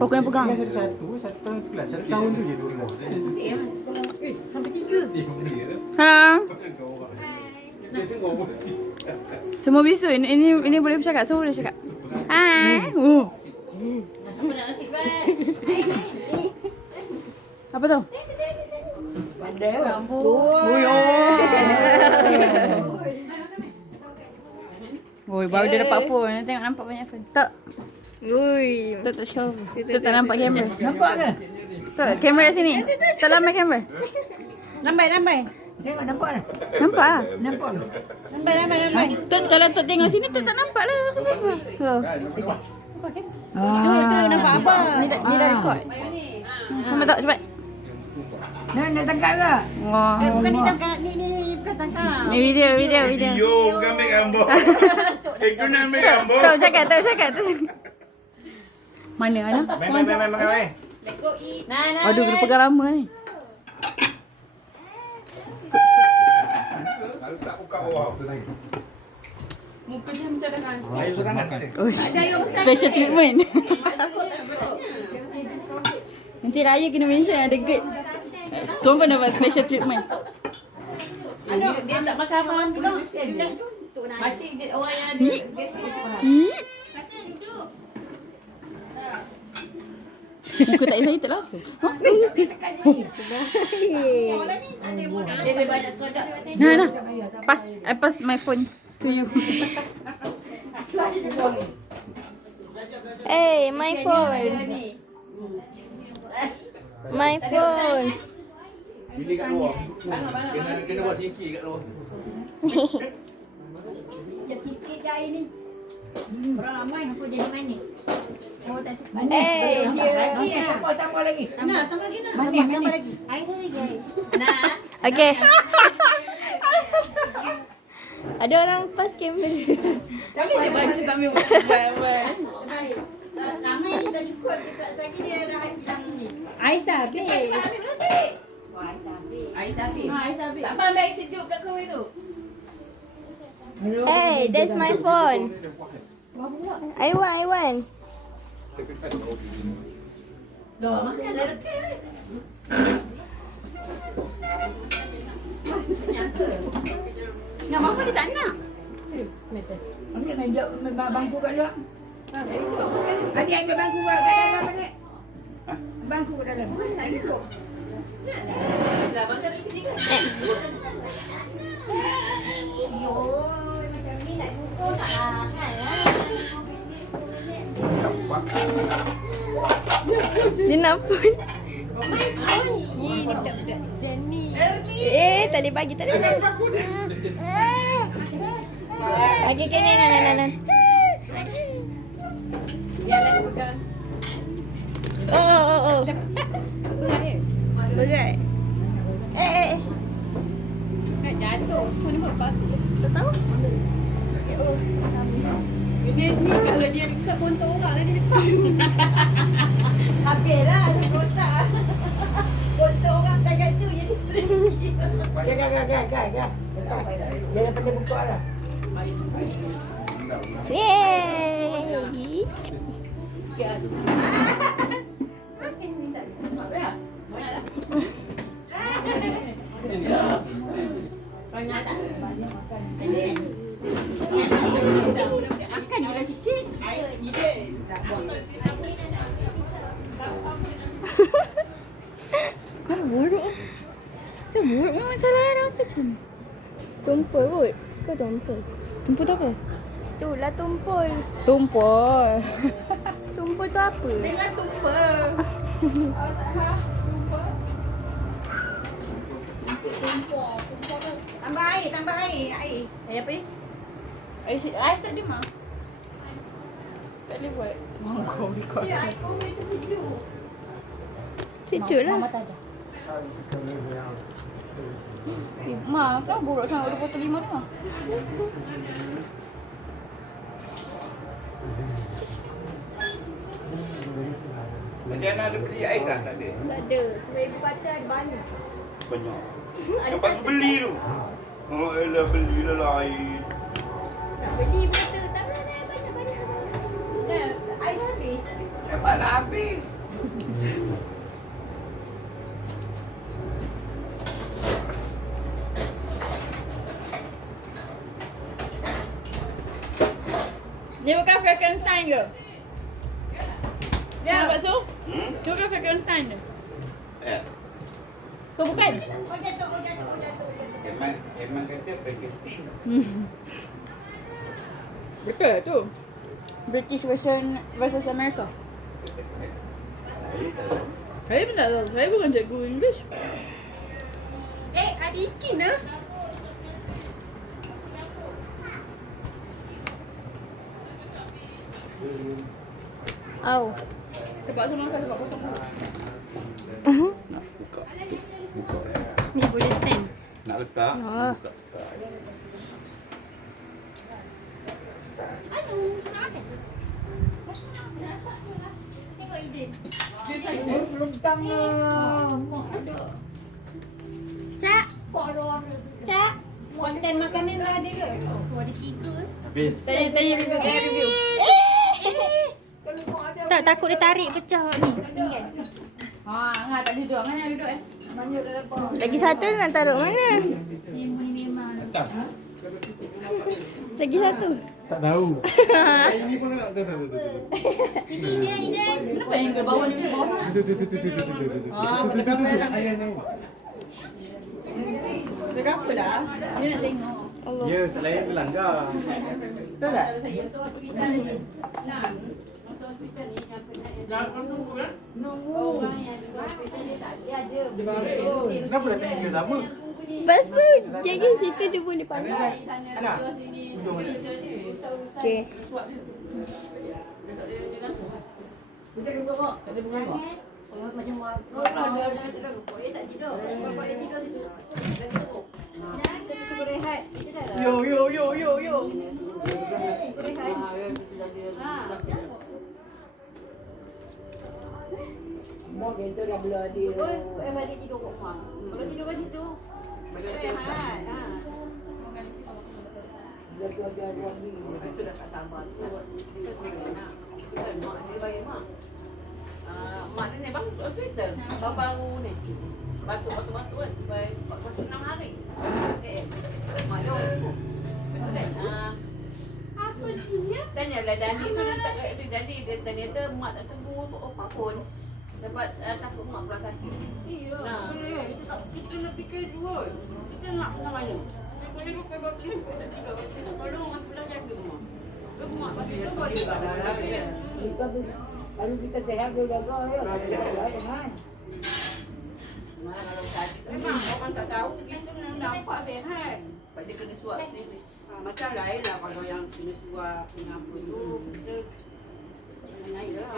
Oh, kena pegang. Satu tahun tu lah. 1 tahun tu je tu. Sampai 3. Ha. Semua bisu. Ini boleh bercakap. Semua boleh cakap. Hai. Apa nak nasi bat? Apa tu? Rambut. Oi, baru dia dapat phone. Dia tengok nampak banyak phone. Tak. Ui. Tak cakap. Tak nampak kamera. Nampak ke? Tak, kamera sini. Tak lambai kamera. Lambai. Tengok nampak tak? Nampak lah. Nampak. Lambai. Tok, kalau Tok tengok sini, Tok tak nampak lah. Apa-apa. Itu nampak apa? Ni dah record. Sama tak cepat. Nak tangkap ke? Wah. Bukan ni tangkap. Ni bukan tangkap. Ni video. Video bukan ambil gambar. Itu nak ambil gambar. Tok cakap. Mana Ana? Main. Let go eat. Nah. Aduh, kena pegang lama ni. Tak buka bawah. Muka dia macam dengan. Air tu tangan. Oh, special treatment. Nanti Raya kena mention ada gate. Confirm dapat special treatment. Dia tak makan apa-apa dulu. Macam dia orang yang ada gas. Muka tak excited langsung. Dia ada banyak sodak. Nah. I pass my phone to you. Hey, my phone. My phone. Pilih kat luar. Kena buat sikit kat luar. Sikit je air ni. Orang ramai aku jadi manis. Oh tak cukup. Eh, dia. Tambah lagi. Tambah lagi nak. Tambah lagi. Air tu lagi. Nah. Okay. Ada orang pas kamera. Boleh je baca sambil buat. Ramai ni dah cukup. Lagi dia dah hilang ni. Ais habis. Ambil belah sikit. Ais habis. Tak apa ambil sejuk kat kau itu. Hey, that's my phone. I want. Dah makan dah dekat. Nak apa dia tak nak? Ambil bangku kat luar. Adik ambil bangku kat dalam adik. Bangku kat dalam. Tak ikut. Lah makan di sini ke? Yo, macam ni nak buka tak kan? Dia nak phone. Ni budak-budak Jenny. Tak boleh bagi. Okay, nah. Biarlah dia pegang. Oh. Berat. Nak jatuh. Phone ni buat pasal. Tak tahu. Ni kalau dia dekat bontot orang dia depan. Habislah dia rosak. Bontot orang tak gantu jadi. Gak. Jangan pandai buka lah. Yeay. Akan je lah sikit. Kau buruk. Macam buruk memang salah orang apa macam ni? Tumpul kot. Kau tumpul. Tumpul tu apa? Itulah tumpul. Tumpul. Tumpul tu apa? Dengan tumpah. Tambah air. Air apa ni? Air tak ada mah. Tak boleh buat. Kau record. Ya, air kau itu sejuk. Sejuk lah. Mama tak ada. Ma, kenapa buruk sangat 25 ni mah? Tadi Ana ada beli air tak? Tak ada. Tak ada. Sebab ibu kata ada banyak. Banyak. Ada Dapat satu beli tu. Oh, elah belilah lah air. nak beli ibu kata. Tak boleh banyak. Air habis. cepatlah habis. Ni bukan Frankenstein ke? Dia Pak Su? Tu bukan Frankenstein ke? Kau bukan? Oh jatuh. Emang kata Frankenstein. Betul tu. British version versus America. Saya pun tak tahu. Saya bukan cikgu English. Ada ikin lah. Oh. Sebab semua makan sebab potong. Nak buka. Buka. Ni boleh stand. Nak letak. Oh. Buka. Lentang lah. Cak. Cak. Konten makanan dah ada ke? Ada 3. Habis. Tanya review. Tak takut dia tarik pecah ni. Ngah tak duduk. Mana duduk Lagi satu nak taruh mana? Atas. Lagi satu. Tak tahu. Ini pun nak tu. Sini dia ni Dan. Kenapa yang ke bawah ni macam bawah? Tu. Betul kafe lah. Ayah ni. Betul kafe lah. Dia nak tengok. Allah. Ya, selain melanggar. Betul tak? Kenapa dah tengok sama? Lepas tu jaga situ je boleh pandai. Anak. Duduk mana? Okey. Kita duduk kok. Macam ada dia tak tidur. Bapak dia tidur situ. Kita berehat. Kita dah. Yo. Berehat. Mak kita dah belah dia. Balik tidur kat rumah. Kalau tidur kat situ, berehat. Dia tu ada ruang ni. Itu dah tak sabar. Kita kena nak. Kita mak dia bayar mak. Mak ni bang hospital. Baru ni. Batuk kan. Batuk 6 hari. Mak dia betul kan? Apa dia? Tanyalah Dani tu dia tak kata jadi dia tanya tu mak tak tunggu apa pun. Dapat takut mak pula sakit. Nah, kita kena fikir dulu. Kita nak mana? Saya lupa buat ni. Tak tidur. Kalau mak pulang jaga mak. Mak pasti tu boleh dah. Kalau kita sehat dia jaga ya. Jangan. Mana kalau sakit. Memang orang tak tahu kita nampak sehat. Pada kena suap ni. Macam lain lah kalau yang kena suap, kena apa tu. Kita naik lah.